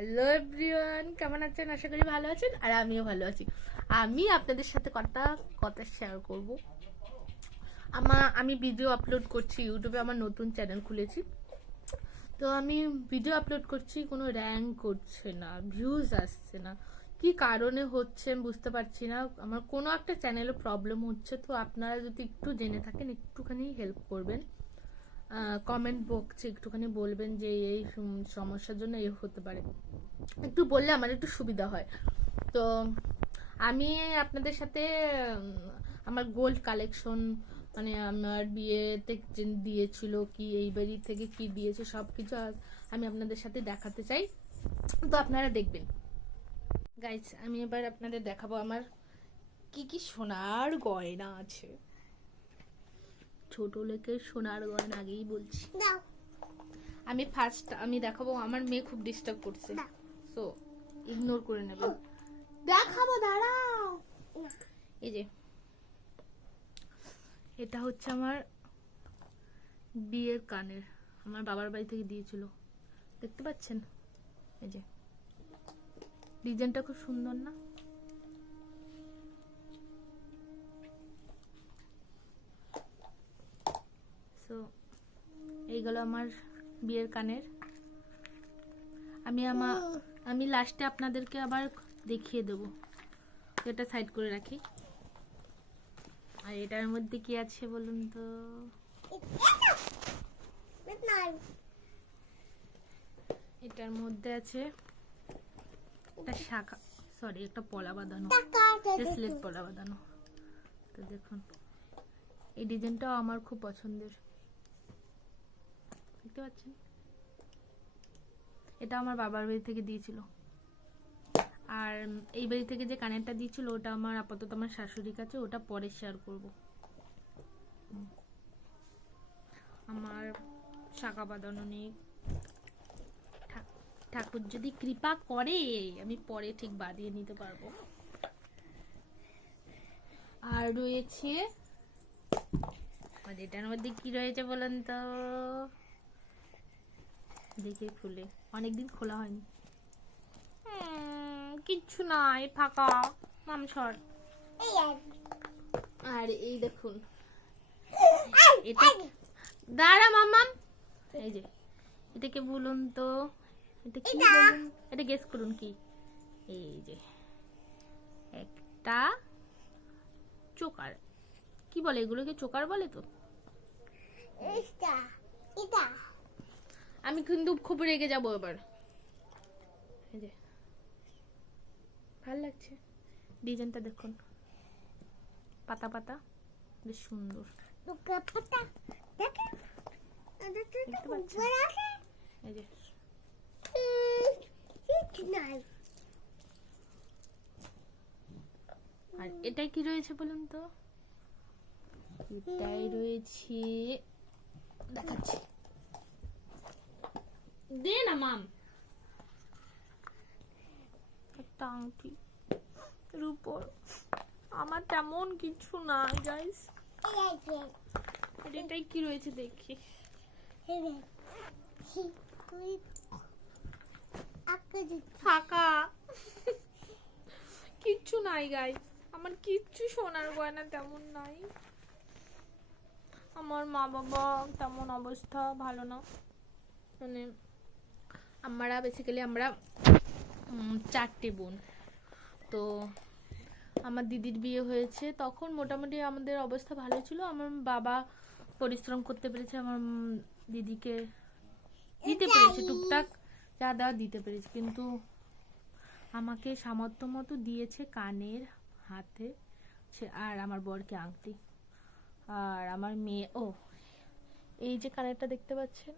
Hello everyone, কেমন আছেন? আশা করি ভালো আছেন, আর আমিও ভালো আছি। আমি আপনাদের সাথে কথা শেয়ার করব। আমি ভিডিও আপলোড করছি ইউটিউবে, আমার নতুন চ্যানেল খুলেছি। তো আমি ভিডিও আপলোড করছি, কোনো র্যাঙ্ক করছে না, ভিউজ আসছে না। কি কারণে হচ্ছে আমি বুঝতে পারছি না। আমার কোনো একটা চ্যানেলে প্রবলেম হচ্ছে। তো আপনারা যদি একটু জেনে থাকেন, একটুখানি হেল্প করবেন। কমেন্ট বক্সে একটুখানি বলবেন যে এই সমস্যার জন্য এই হতে পারে। একটু বললে আমার একটু সুবিধা হয়। তো আমি আপনাদের সাথে আমার গোল্ড কালেকশন, মানে আমার বিয়েতে যে দিয়েছিল কি, এই বাড়ি থেকে কি দিয়েছে, সব কিছু আমি আপনাদের সাথে দেখাতে চাই। তো আপনারা দেখবেন গাইজ। আমি এবার আপনাদের দেখাবো আমার কি কি সোনার গয়না আছে। ছোট লেখে সোনার গয়না আগেই বলছি। আমি দেখাবো। আমার মেয়ে খুব ডিস্টার্ব করছে, সো ইগনোর করে নেবেন। দেখাবো, দাঁড়াও। এই যে এটা হচ্ছে আমার বিয়ের কানের, আমার বাবার বাড়ি থেকে দিয়েছিল, দেখতে পাচ্ছেন? এই যে ডিজাইনটা খুব সুন্দর না? সো এইগুলো আমার বিয়ের কানের। আমি লাস্টে আপনাদেরকে আবার দেখিয়ে দেবো। এটা সাইড করে রাখি। আর এটার মধ্যে কি আছে বলুন তো? এটার মধ্যে আছে একটা শাখা, সরি একটা পলা বাঁধানো, ব্রেসলেট পলা বাঁধানো। তো দেখুন, এই ডিজাইনটাও আমার খুব পছন্দের, দেখতে পাচ্ছেন? এটা আমার বাবার বাড়ি থেকে দিয়েছিল। আর এই বাড়ি থেকে যে কানেরটা দিয়েছিল ওটা আমার আপাতত আমার শাশুড়ির কাছে, ওটা পরে শেয়ার করব। আমার শাখা বাঁধানো নেই। ঠাকুর যদি কৃপা করে আমি পরে ঠিক বাঁধিয়ে নিতে পারবো। আর রয়েছে, এটার মধ্যে কি রয়েছে বলেন তো? দেখে খুলে, অনেকদিন খোলা হয়নি। কিচ্ছু নাই, ফাঁকা মামসর। আর এই দেখুন, এটা দাঁড়া মামাম, এই যে এটাকে বলুন তো, এটা কি বলুন? এটা গেস করুন কি? এই যে একটা চোকার, কি বলে এগুলোকে? চোকার বলে তো। আমি কিন্তু খুব রেগে যাবো এবার। এই যে ভাল লাগছে ডিজাইনটা, দেখুন পাতা পাতা, বেশ সুন্দর। দেখতে পাচ্ছেন? এই যে আর এটাই কি রয়েছে বলুন তো? এটাই রয়েছে, দেখাচ্ছি, দে না মাম। একটা আংটি রূপোর, আমার তেমন কিছু নাই গাইস। এটাই কি রয়েছে দেখি। ফাঁকা, কিচ্ছু নাই গাইস। আমার কিচ্ছু সোনার গয়না তেমন নাই। আমার মা বাবা তেমন অবস্থা ভালো না, মানে আমরা বেসিক্যালি আমরা 4টে বোন। তো আমার দিদির বিয়ে হয়েছে তখন মোটামুটি আমাদের অবস্থা ভালো ছিল। আমার বাবা পরিশ্রম করতে পেরেছে, আমার দিদিকে দিতে পেরেছে, টুকটাক যা দেওয়া দিতে পেরেছে। কিন্তু আমাকে সামর্থ্য মতো দিয়েছে কানের, হাতে, আর আমার বরকে আংটি। আর আমার মেয়ে, এই যে কানেরটা দেখতে পাচ্ছেন,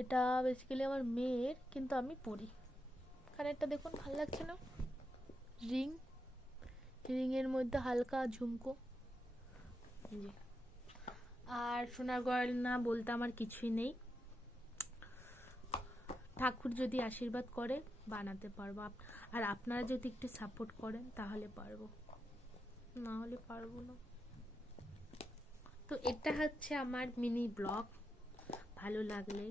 এটা বেসিক্যালি আমার মেয়ের, কিন্তু আমি পরি। কানেরটা দেখুন, ভালো লাগছে না? রিং এর মধ্যে হালকা ঝুমকো। আর সোনার গয়না বলতে আমার কিছুই নেই। ঠাকুর যদি আশীর্বাদ করে বানাতে পারবো, আর আপনারা যদি একটু সাপোর্ট করেন তাহলে পারবো, না হলে পারবো না। তো এটা হচ্ছে আমার মিনি ব্লগ। ভালো লাগলে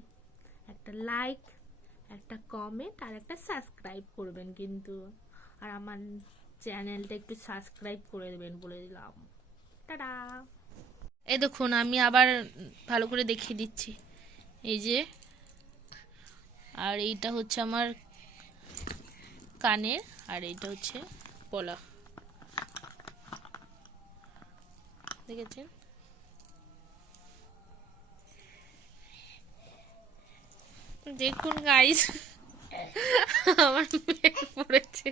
একটা লাইক, একটা কমেন্ট আর একটা সাবস্ক্রাইব করবেন কিন্তু, আর আমার চ্যানেলটা একটু সাবস্ক্রাইব করে দেবেন বলে দিলাম। টাটা। এই দেখুন আমি আবার ভালো করে দেখিয়ে দিচ্ছি, এই যে, আর এইটা হচ্ছে আমার কানের, আর এইটা হচ্ছে পলা, দেখেছেন? দেখুন গাইস, আমার মেয়ে পড়েছে।